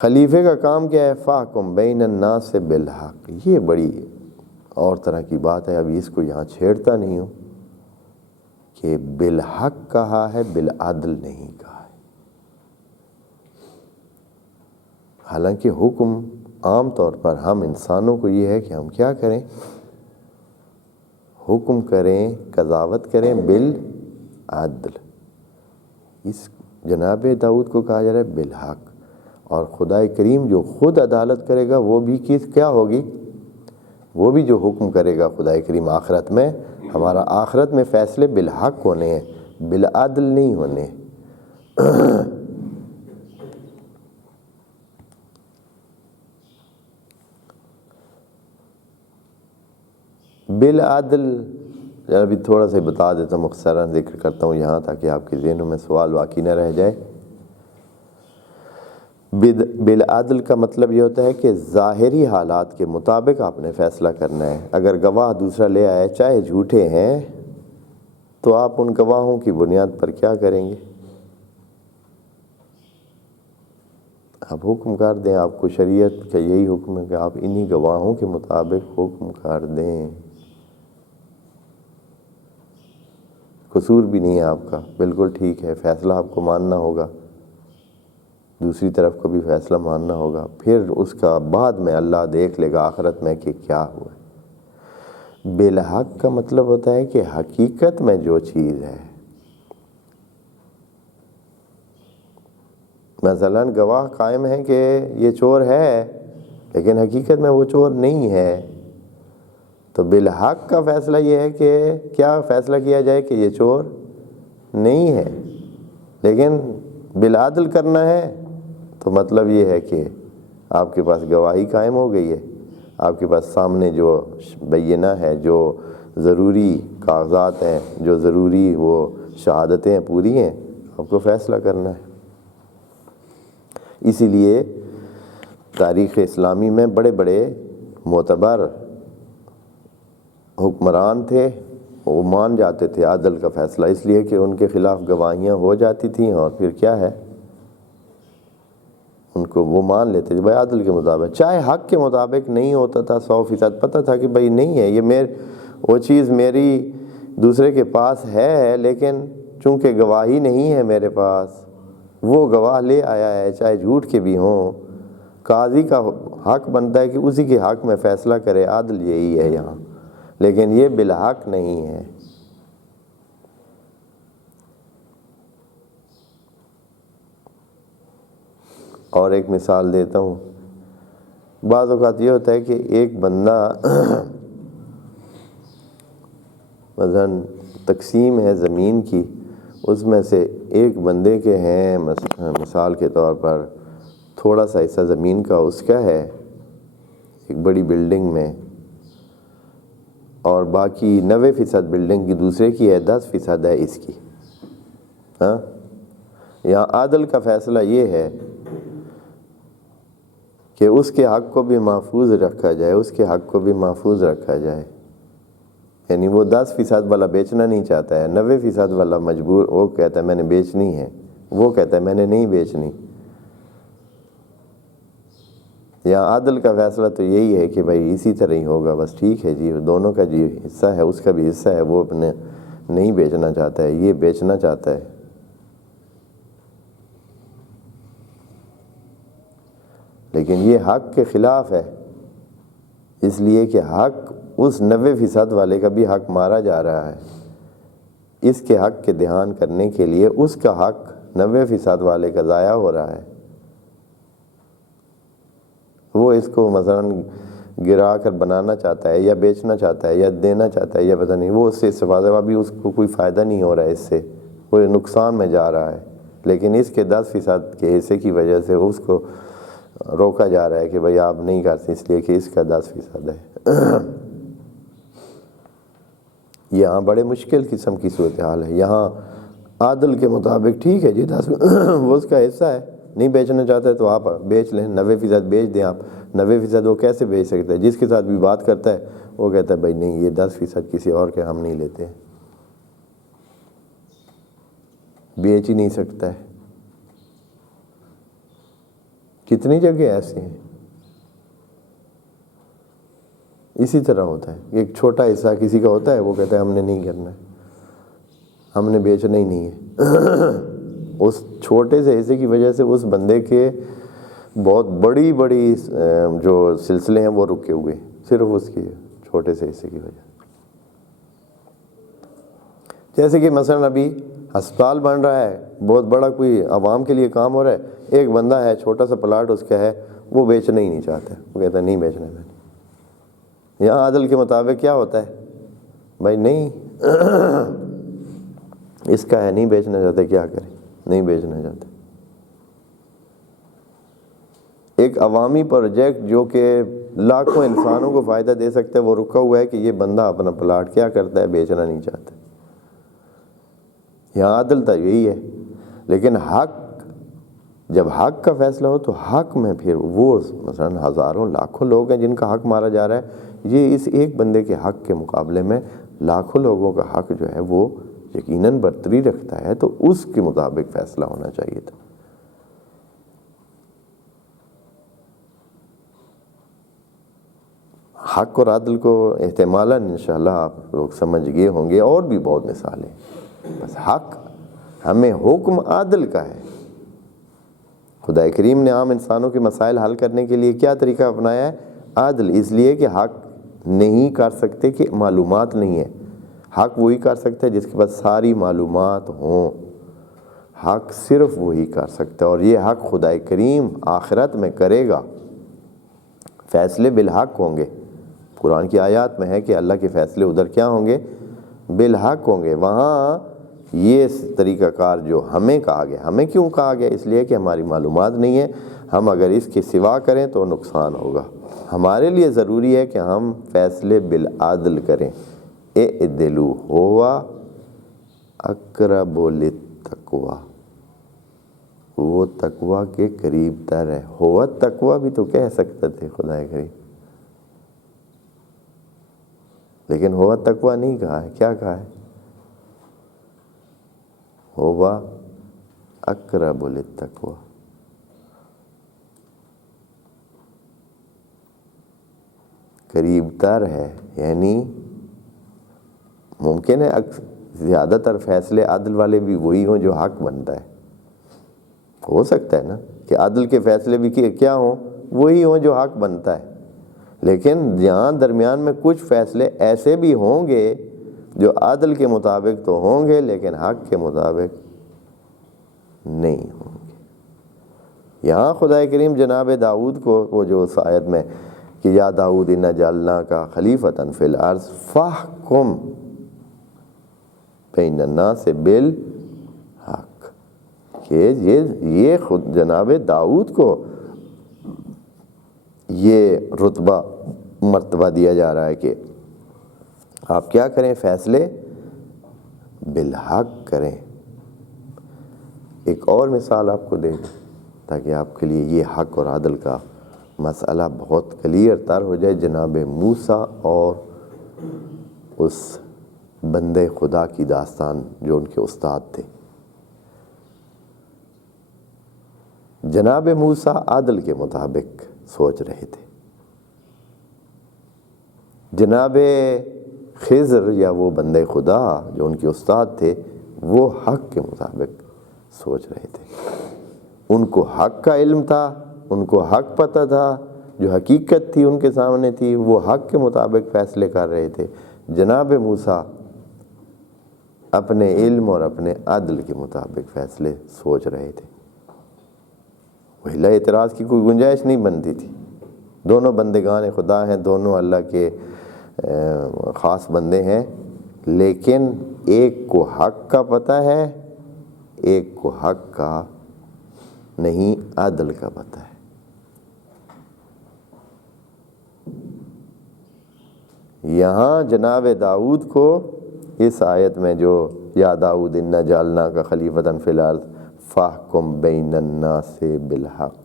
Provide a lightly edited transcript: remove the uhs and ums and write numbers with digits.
خلیفے کا کام کیا ہے؟ فاحکم بین الناس بالحق. یہ بڑی اور طرح کی بات ہے، ابھی اس کو یہاں چھیڑتا نہیں ہوں کہ بالحق کہا ہے، بالعدل نہیں کہا ہے. حالانکہ حکم عام طور پر ہم انسانوں کو یہ ہے کہ ہم کیا کریں؟ حکم کریں، قضاوت کریں بالعدل. اس جناب داؤد کو کہا جا رہا ہے بالحق، اور خدا کریم جو خود عدالت کرے گا وہ بھی کیا ہوگی؟ وہ بھی جو حکم کرے گا خدا کریم آخرت میں، ہمارا آخرت میں فیصلے بالحق ہونے ہیں، بالعدل نہیں ہونے. بالعدل ابھی تھوڑا سا بتا دیتا ہوں، مختصراً ذکر کرتا ہوں یہاں تاکہ آپ کے ذہنوں میں سوال باقی نہ رہ جائے. بالعدل کا مطلب یہ ہوتا ہے کہ ظاہری حالات کے مطابق آپ نے فیصلہ کرنا ہے. اگر گواہ دوسرا لے آئے چاہے جھوٹے ہیں تو آپ ان گواہوں کی بنیاد پر کیا کریں گے؟ آپ حکم کر دیں. آپ کو شریعت کا یہی حکم ہے کہ آپ انہی گواہوں کے مطابق حکم کر دیں. قصور بھی نہیں ہے آپ کا، بالکل ٹھیک ہے. فیصلہ آپ کو ماننا ہوگا، دوسری طرف کو بھی فیصلہ ماننا ہوگا. پھر اس کا بعد میں اللہ دیکھ لے گا آخرت میں کہ کیا ہوا. بالحق کا مطلب ہوتا ہے کہ حقیقت میں جو چیز ہے، مثلا گواہ قائم ہے کہ یہ چور ہے لیکن حقیقت میں وہ چور نہیں ہے، تو بالحق کا فیصلہ یہ ہے کہ کیا فیصلہ کیا جائے کہ یہ چور نہیں ہے. لیکن بالعدل کرنا ہے تو مطلب یہ ہے کہ آپ کے پاس گواہی قائم ہو گئی ہے، آپ کے پاس سامنے جو بینہ ہے، جو ضروری کاغذات ہیں، جو ضروری وہ شہادتیں پوری ہیں، آپ کو فیصلہ کرنا ہے. اسی لیے تاریخ اسلامی میں بڑے بڑے معتبر حکمران تھے، وہ مان جاتے تھے عدل کا فیصلہ، اس لیے کہ ان کے خلاف گواہیاں ہو جاتی تھیں اور پھر کیا ہے، ان کو وہ مان لیتے تھے بھائی عدل کے مطابق. چاہے حق کے مطابق نہیں ہوتا تھا 100%، پتہ تھا کہ بھائی نہیں ہے یہ وہ چیز میری دوسرے کے پاس ہے، لیکن چونکہ گواہی نہیں ہے میرے پاس، وہ گواہ لے آیا ہے چاہے جھوٹ کے بھی ہوں، قاضی کا حق بنتا ہے کہ اسی کے حق میں فیصلہ کرے. عدل یہی ہے یہاں، لیکن یہ بالحق نہیں ہے. اور ایک مثال دیتا ہوں. بعض اوقات یہ ہوتا ہے کہ ایک بندہ مثلا تقسیم ہے زمین کی، اس میں سے ایک بندے کے ہیں مثال کے طور پر تھوڑا سا حصہ زمین کا اس کا ہے ایک بڑی بلڈنگ میں، اور باقی 90% بلڈنگ کی دوسرے کی ہے، 10% ہے اس کی. ہاں، یہاں عادل کا فیصلہ یہ ہے کہ اس کے حق کو بھی محفوظ رکھا جائے، اس کے حق کو بھی محفوظ رکھا جائے. یعنی وہ 10% والا بیچنا نہیں چاہتا ہے، 90% والا مجبور، وہ کہتا ہے میں نے بیچنی ہے، وہ کہتا ہے میں نے نہیں بیچنی. یہاں عادل کا فیصلہ تو یہی ہے کہ بھائی اسی طرح ہی ہوگا، بس ٹھیک ہے جی، دونوں کا جی حصہ ہے، اس کا بھی حصہ ہے، وہ اپنے نہیں بیچنا چاہتا ہے، یہ بیچنا چاہتا ہے. لیکن یہ حق کے خلاف ہے، اس لیے کہ حق اس 90% والے کا بھی حق مارا جا رہا ہے. اس کے حق کے دھیان کرنے کے لیے اس کا حق 90% والے کا ضائع ہو رہا ہے. وہ اس کو مثلا گرا کر بنانا چاہتا ہے یا بیچنا چاہتا ہے یا دینا چاہتا ہے یا پتہ نہیں، وہ اس سے استفادہ، ابھی اس کو کوئی فائدہ نہیں ہو رہا ہے، اس سے وہ نقصان میں جا رہا ہے. لیکن اس کے 10% کے حصے کی وجہ سے اس کو روکا جا رہا ہے کہ بھئی آپ نہیں کرتے، اس لیے کہ اس کا 10% ہے. یہاں بڑے مشکل قسم کی صورتحال ہے. یہاں عادل کے مطابق ٹھیک ہے جی، 10 وہ اس کا حصہ ہے، نہیں بیچنا چاہتا ہے تو آپ بیچ لیں، 90% بیچ دیں. آپ 90% وہ کیسے بیچ سکتا ہے؟ جس کے ساتھ بھی بات کرتا ہے وہ کہتا ہے بھائی نہیں، یہ 10% کسی اور کے ہم نہیں لیتے، بیچ ہی نہیں سکتا ہے. کتنی جگہ ایسی ہیں. اسی طرح ہوتا ہے. ایک چھوٹا حصہ کسی کا ہوتا ہے، وہ کہتا ہے ہم نے نہیں کرنا ہے، ہم نے بیچنا ہی نہیں ہے. اس چھوٹے سے حصے کی وجہ سے اس بندے کے بہت بڑی بڑی جو سلسلے ہیں وہ رکے ہوئے، صرف اس کی چھوٹے سے حصے کی وجہ. جیسے کہ مثلا ابھی ہسپتال بن رہا ہے، بہت بڑا کوئی عوام کے لیے کام ہو رہا ہے، ایک بندہ ہے، چھوٹا سا پلاٹ اس کا ہے، وہ بیچنا ہی نہیں چاہتا، وہ کہتا ہے نہیں بیچنا ہے. میں نے یہاں عدل کے مطابق کیا ہوتا ہے؟ بھائی نہیں اس کا ہے، نہیں بیچنا چاہتے، کیا کریں، نہیں بیچنا چاہتے. ایک عوامی پروجیکٹ جو کہ لاکھوں انسانوں کو فائدہ دے سکتا ہے، وہ رکا ہوا ہے کہ یہ بندہ اپنا پلاٹ کیا کرتا ہے، بیچنا نہیں چاہتا. یہاں عدل تو یہی ہے. لیکن حق، جب حق کا فیصلہ ہو تو حق میں پھر وہ مثلا ہزاروں لاکھوں لوگ ہیں جن کا حق مارا جا رہا ہے، یہ اس ایک بندے کے حق کے مقابلے میں لاکھوں لوگوں کا حق جو ہے وہ یقیناً برتری رکھتا ہے، تو اس کے مطابق فیصلہ ہونا چاہیے تھا. حق اور عدل کو احتمالاً انشاءاللہ آپ لوگ سمجھ گئے ہوں گے، اور بھی بہت مثالیں. بس حق ہمیں حکم عادل کا ہے. خدا کریم نے عام انسانوں کے مسائل حل کرنے کے لیے کیا طریقہ اپنایا ہے؟ عادل. اس لیے کہ حق نہیں کر سکتے کہ معلومات نہیں ہے. حق وہی کر سکتا ہے جس کے پاس ساری معلومات ہوں. حق صرف وہی کر سکتا ہے، اور یہ حق خدا کریم آخرت میں کرے گا. فیصلے بالحق ہوں گے. قرآن کی آیات میں ہے کہ اللہ کے فیصلے ادھر کیا ہوں گے؟ بالحق ہوں گے. وہاں یہ طریقہ کار جو ہمیں کہا گیا، ہمیں کیوں کہا گیا؟ اس لیے کہ ہماری معلومات نہیں ہے. ہم اگر اس کے سوا کریں تو نقصان ہوگا. ہمارے لیے ضروری ہے کہ ہم فیصلے بالعدل کریں. اعدلوا ہوا اقرب للتقوی، وہ تقوی کے قریب تر ہے. ہوا تقوی بھی تو کہہ سکتے تھے خدا کریم، لیکن ہوا تقوی نہیں کہا ہے. کیا کہا ہے؟ ہوا اقرب للتقوی. قریب تر ہے، یعنی ممکن ہے زیادہ تر فیصلے عدل والے بھی وہی ہوں جو حق بنتا ہے. ہو سکتا ہے نا کہ عدل کے فیصلے بھی کیا ہوں؟ وہی ہوں جو حق بنتا ہے. لیکن یہاں درمیان میں کچھ فیصلے ایسے بھی ہوں گے جو عدل کے مطابق تو ہوں گے لیکن حق کے مطابق نہیں ہوں گے. یہاں خدا کریم جناب داؤد کو وہ جو اس آیت میں کہ یا داؤد انا جعلناک خلیفۃ فی الارض فاحکم بین الناس بالحق، کہ یہ خود جناب داؤد کو یہ رتبہ مرتبہ دیا جا رہا ہے کہ آپ کیا کریں؟ فیصلے بالحق کریں. ایک اور مثال آپ کو دے دیں تاکہ آپ کے لیے یہ حق اور عدل کا مسئلہ بہت کلیئر تر ہو جائے. جناب موسیٰ اور اس بندے خدا کی داستان جو ان کے استاد تھے. جناب موسیٰ عدل کے مطابق سوچ رہے تھے. جناب خضر یا وہ بندے خدا جو ان کے استاد تھے وہ حق کے مطابق سوچ رہے تھے. ان کو حق کا علم تھا، ان کو حق پتہ تھا، جو حقیقت تھی ان کے سامنے تھی، وہ حق کے مطابق فیصلے کر رہے تھے. جناب موسیٰ اپنے علم اور اپنے عدل کے مطابق فیصلے سوچ رہے تھے. وہی اعتراض کی کوئی گنجائش نہیں بنتی تھی. دونوں بندگان خدا ہیں، دونوں اللہ کے خاص بندے ہیں، لیکن ایک کو حق کا پتہ ہے، ایک کو حق کا نہیں، عدل کا پتہ ہے. یہاں جناب داؤد کو اس آیت میں جو یا داؤد انا جعلناک خلیفۃ فی الارض فاحکم بین الناس بالحق،